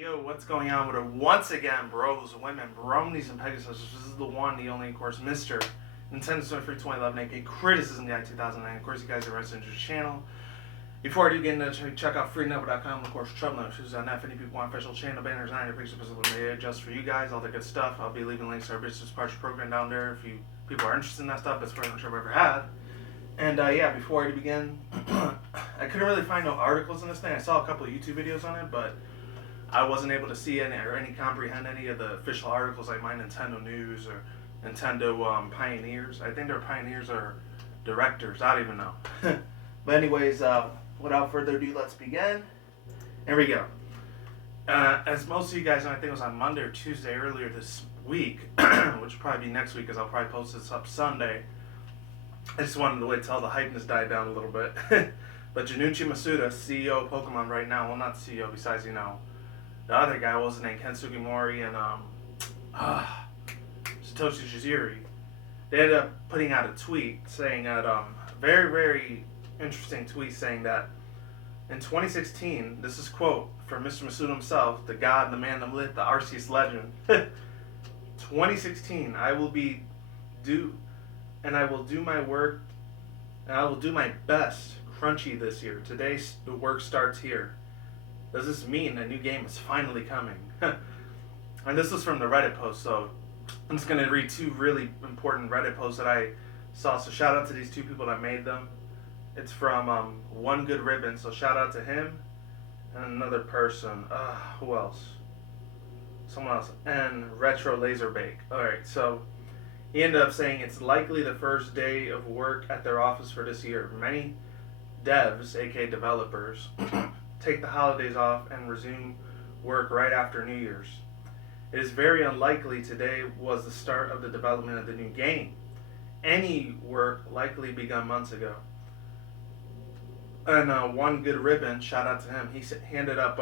Yo, what's going on with it? Once again, bros, women, bronies, and pegasisters. This is the one, the only, of course, Mr. Nintendo 23 2011, aka Criticism Guy 2009. Of course, you guys are resident to the channel. Before I do get into it, check out freenumber.com. Of course, trouble notices on that. If any people want official channel banners, 9 pictures specifically made just for you guys, all the good stuff. I'll be leaving links to our business partner program down there if you people are interested in that stuff. That's pretty much what I've ever had. And yeah, before I begin, I couldn't really find no articles on this thing. I saw a couple of YouTube videos on it, but I wasn't able to see any or comprehend any of the official articles like My Nintendo News or Nintendo Pioneers. I think they're pioneers or directors. I don't even know. But anyways, without further ado, let's begin. Here we go. As most of you guys know, I think it was on Monday or Tuesday earlier this week, which will probably be next week because I'll probably post this up Sunday. I just wanted to wait till all the hypeness died down a little bit. But Jinuchi Masuda, CEO of Pokemon right now, well, not the CEO, besides, you know, the other guy, what was his name, Ken Sugimori and Satoshi Tajiri, they ended up putting out a tweet saying that, very, very interesting tweet saying that in 2016, this is quote from Mr. Masuda himself, the god, the man, the myth, the Arceus legend. 2016, I will do my work, and I will do my best, crunchy this year. Today, the work starts here. Does this mean a new game is finally coming? And this is from the Reddit post, so I'm just going to read two really important Reddit posts that I saw. So shout out to these two people that made them. It's from One Good Ribbon, so shout out to him. And another person, who else? Someone else. And Retro Laser Bake. Alright, so he ended up saying it's likely the first day of work at their office for this year. Many devs, aka developers, take the holidays off and resume work right after New Year's. It is very unlikely today was the start of the development of the new game. Any work likely begun months ago. And One Good Ribbon, shout out to him, he ended up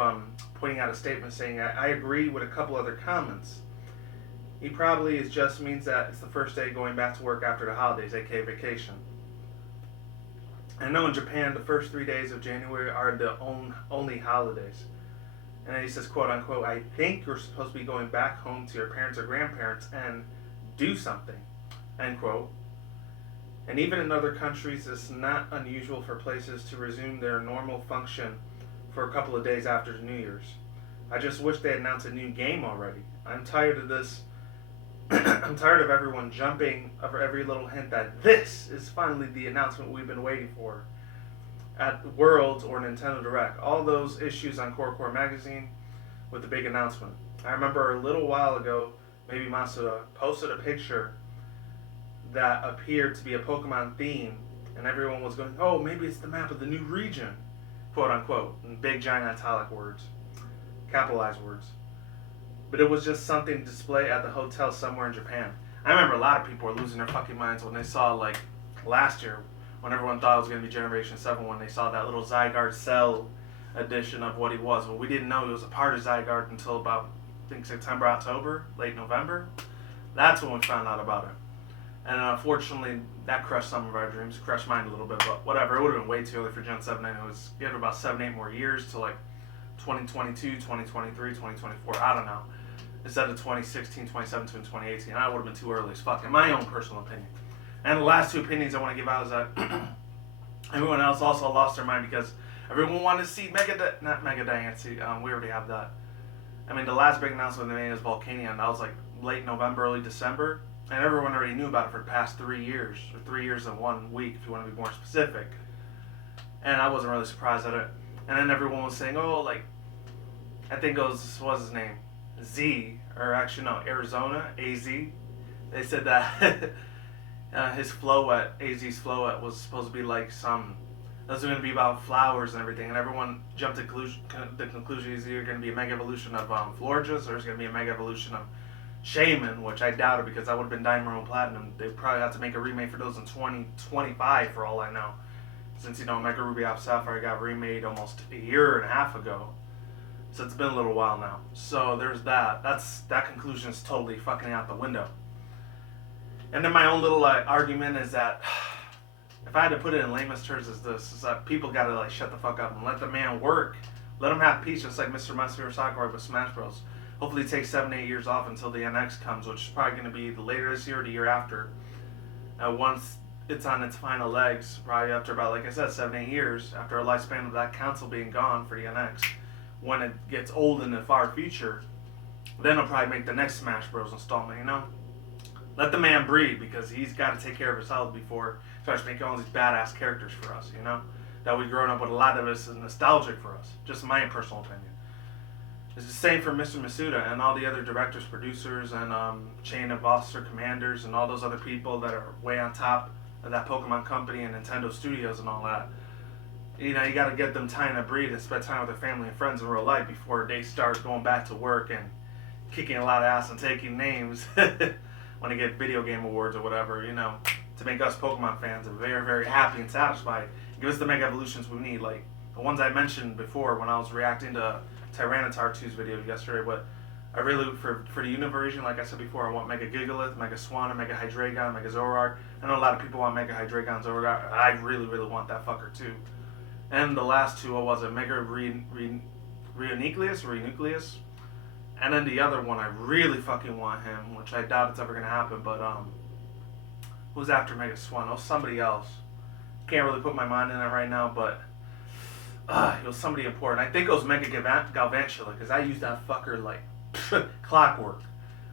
putting out a statement saying, I agree with a couple other comments. He probably just means that it's the first day going back to work after the holidays, aka vacation. I know in Japan the first 3 days of January are the only holidays. And then he says, quote unquote, I think you're supposed to be going back home to your parents or grandparents and do something, end quote. And even in other countries, it's not unusual for places to resume their normal function for a couple of days after New Year's. I just wish they had announced a new game already. I'm tired of this. I'm tired of everyone jumping over every little hint that this is finally the announcement we've been waiting for at Worlds or Nintendo Direct. All those issues on Core Magazine with the big announcement. I remember a little while ago, maybe Masuda posted a picture that appeared to be a Pokemon theme, and everyone was going, oh, maybe it's the map of the new region, quote unquote, in big giant italic words, capitalized words. But it was just something to display at the hotel somewhere in Japan. I remember a lot of people were losing their fucking minds when they saw, like, last year, when everyone thought it was going to be Generation 7, when they saw that little Zygarde Cell edition of what he was. Well, we didn't know he was a part of Zygarde until about, I think, September, October, late November. That's when we found out about it. And unfortunately, that crushed some of our dreams, crushed mine a little bit, but whatever. It would have been way too early for Gen 7 anyways. Give it about 7-8 more years to, like, 2022, 2023, 2024, I don't know. Instead of 2016, 2017, 2018. I would have been too early as fuck, in my own personal opinion. And the last two opinions I want to give out is that everyone else also lost their mind because everyone wanted to see not Mega Diancie, we already have that. I mean, the last big announcement they made is Volcanion. That was like late November, early December. And everyone already knew about it for the past 3 years, or 3 years and 1 week, if you want to be more specific. And I wasn't really surprised at it. And then everyone was saying, oh, like, I think it was, what was his name? Z, or actually no, Arizona, AZ. They said that his Floette, AZ's Floette, was supposed to be like that was going to be about flowers and everything. And everyone jumped to the conclusion is either going to be a mega evolution of Florges, or it's going to be a mega evolution of Shaman, which I doubted because that would have been Diamond and Platinum. They probably have to make a remake for those in 2025 for all I know. Since, you know, Mega Ruby Alpha Sapphire got remade almost a year and a half ago. So it's been a little while now. So there's that. That conclusion is totally fucking out the window. And then my own little argument is that if I had to put it in layman's terms, is that people gotta like shut the fuck up and let the man work Let him have peace, just like Mr. Masaru Sakurai with Smash Bros. Hopefully he takes 7-8 years off until the NX comes, which is probably going to be later this year or the year after. Once it's on its final legs, probably after about, like I said, 7-8 years, after a lifespan of that console being gone for the NX, when it gets old in the far future, then he'll probably make the next Smash Bros. Installment, you know? Let the man breathe, because he's got to take care of his health before he starts making all these badass characters for us, you know? That we've grown up with. A lot of us is nostalgic for us. Just my personal opinion. It's the same for Mr. Masuda and all the other directors, producers, and chain of officer commanders, and all those other people that are way on top of that Pokemon company and Nintendo Studios and all that. You know, you got to get them time to breathe and spend time with their family and friends in real life before they start going back to work and kicking a lot of ass and taking names when they get video game awards or whatever, you know, to make us Pokemon fans very, very happy and satisfied. Give us the Mega Evolutions we need, like the ones I mentioned before when I was reacting to Tyranitar 2's video yesterday. But I really, for the Universion, like I said before, I want Mega Gigalith, Mega Swanna, Mega Hydreigon, Mega Zoroark. I know a lot of people want Mega Hydreigon, Zoroark. I really, really want that fucker too. And the last two, what was it? Mega Reuniclus? And then the other one, I really fucking want him, which I doubt it's ever going to happen, but who's after Mega Swan? Oh, somebody else. Can't really put my mind in it right now, but it was somebody important. I think it was Mega Galvantula, because I used that fucker like clockwork.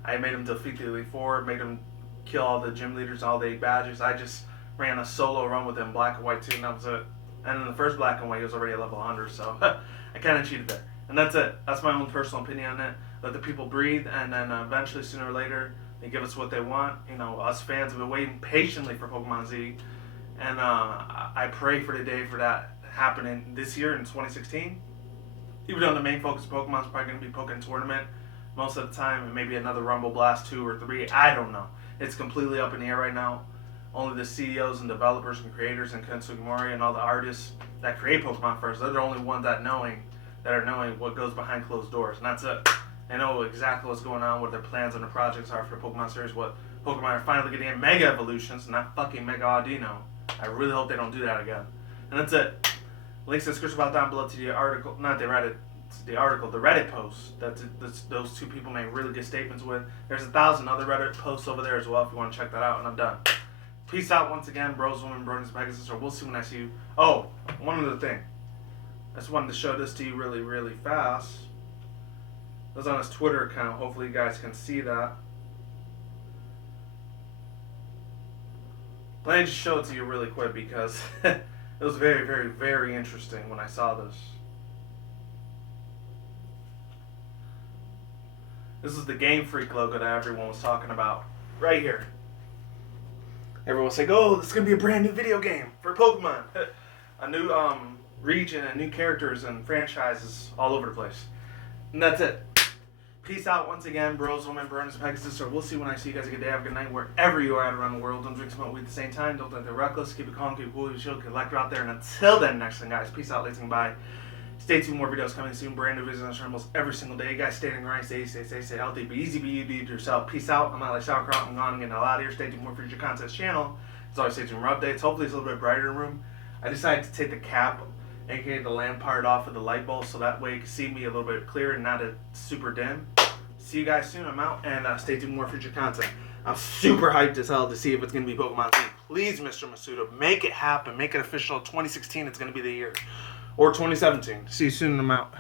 I made him defeat the Elite Four, made him kill all the gym leaders, all the 8 badges. I just ran a solo run with him, black and white too, and that was it. And in the first black and white, he was already at level 100, so I kind of cheated there. And that's it. That's my own personal opinion on it. Let the people breathe, and then eventually, sooner or later, they give us what they want. You know, us fans have been waiting patiently for Pokemon Z, and I pray for the day for that happening this year in 2016. Even though the main focus of Pokemon is probably going to be Pokemon Tournament most of the time, and maybe another Rumble Blast 2 or 3. I don't know. It's completely up in the air right now. Only the CEOs and developers and creators and Ken Sugimori and all the artists that create Pokemon first, they're the only ones that are knowing what goes behind closed doors, and that's it. They know exactly what's going on, what their plans and their projects are for the Pokemon series, what Pokemon are finally getting in Mega Evolutions, not fucking Mega Audino. I really hope they don't do that again. And that's it. Links in the description about down below to the article, not the Reddit, the Reddit post that those two people made really good statements with. There's 1,000 other Reddit posts over there as well if you want to check that out, and I'm done. Peace out once again, bros, women, bronies, pegasisters. We'll see when I see you. Oh, one other thing. I just wanted to show this to you really, really fast. It was on his Twitter account. Hopefully you guys can see that. Let me just show it to you really quick because it was very, very, very interesting when I saw this. This is the Game Freak logo that everyone was talking about. Right here. Everyone was like, oh, this is going to be a brand new video game for Pokemon. A new region and new characters and franchises all over the place. And that's it. Peace out once again, bros, women, bronies, and pegasisters. We'll see when I see you guys. A good day, have a good night, wherever you are at around the world. Don't drink smoke weed at the same time. Don't think they're reckless. Keep it calm, keep it cool, keep it chill, keep it electro out there. And until then, next thing, guys, peace out, ladies and bye. Stay tuned, more videos coming soon. Brand new videos on the channel almost every single day. You guys stay in the grind, stay healthy, be easy, be you, be yourself. Peace out. I'm not like sauerkraut. I'm gone and getting the hell out of here. Stay tuned, more future content channel. As always, stay tuned for updates. Hopefully, it's a little bit brighter in the room. I decided to take the cap, aka the lamp part, off of the light bulb, so that way you can see me a little bit clearer and not super dim. See you guys soon. I'm out, and stay tuned for more future content. I'm super hyped as hell to see if it's going to be Pokemon Z. Please, Mr. Masuda, make it happen. Make it official. 2016, it's going to be the year. Or 2017. See you soon. I'm out.